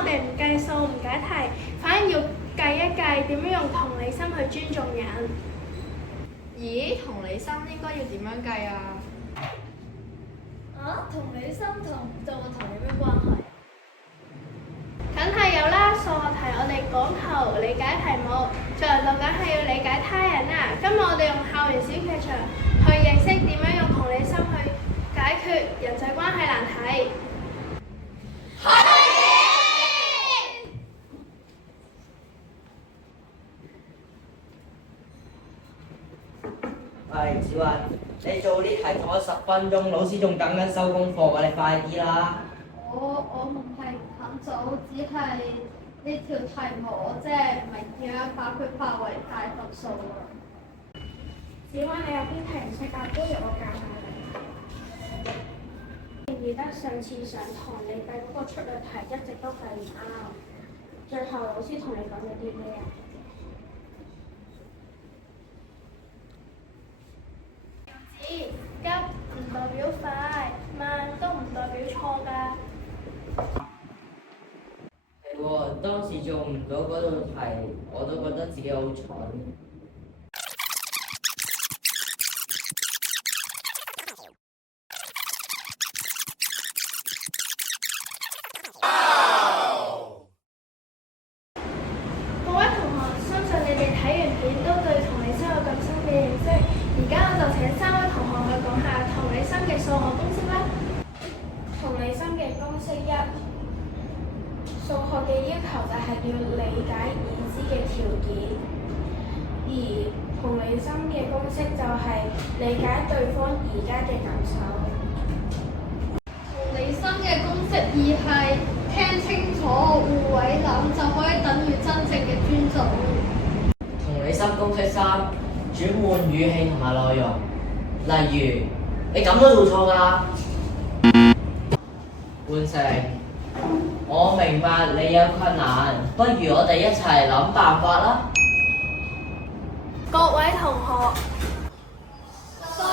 我哋唔計數唔解題，反而要計一計點樣用同理心去尊重人。咦，同理心應該要點樣計啊？同理心同做個圖有咩關係？梗係有啦，數學題我哋講求理解題目，最後就梗係要理解他人啦。今日我哋用校園小劇場去認識點樣用同理心去解決人際關係難題。喂，小雲，你做呢題做咗10分鐘，老師仲等緊收功課㗎，你快啲啦！我唔係唔肯做，只係呢條題目我真係唔係點樣把佢化為大分數啊！小雲，你有邊題唔識答，不如我教下你。記得上次上堂你計嗰個出類題一直都計唔啱，最後老師同你講咗啲咩啊？急唔代表快，慢都唔代表錯㗎。係喎，當時做唔到嗰道題，我都覺得自己好蠢。各位同學，相信你哋睇完片都對同理心有更深嘅認識。而家我就請3位同學去講下同理心嘅數學公式啦。同理心嘅公式1，數學嘅要求就係要理解已知嘅條件；而同理心嘅公式就係理解對方而家嘅感受。同理心嘅公式2係聽清楚，換位諗就可以等於真正嘅尊重。同理心公式3，轉換語氣同埋內容。例如，你咁都做錯㗎。換成，我明白你有困難，不如我哋一齊諗辦法啦。各位同學，數學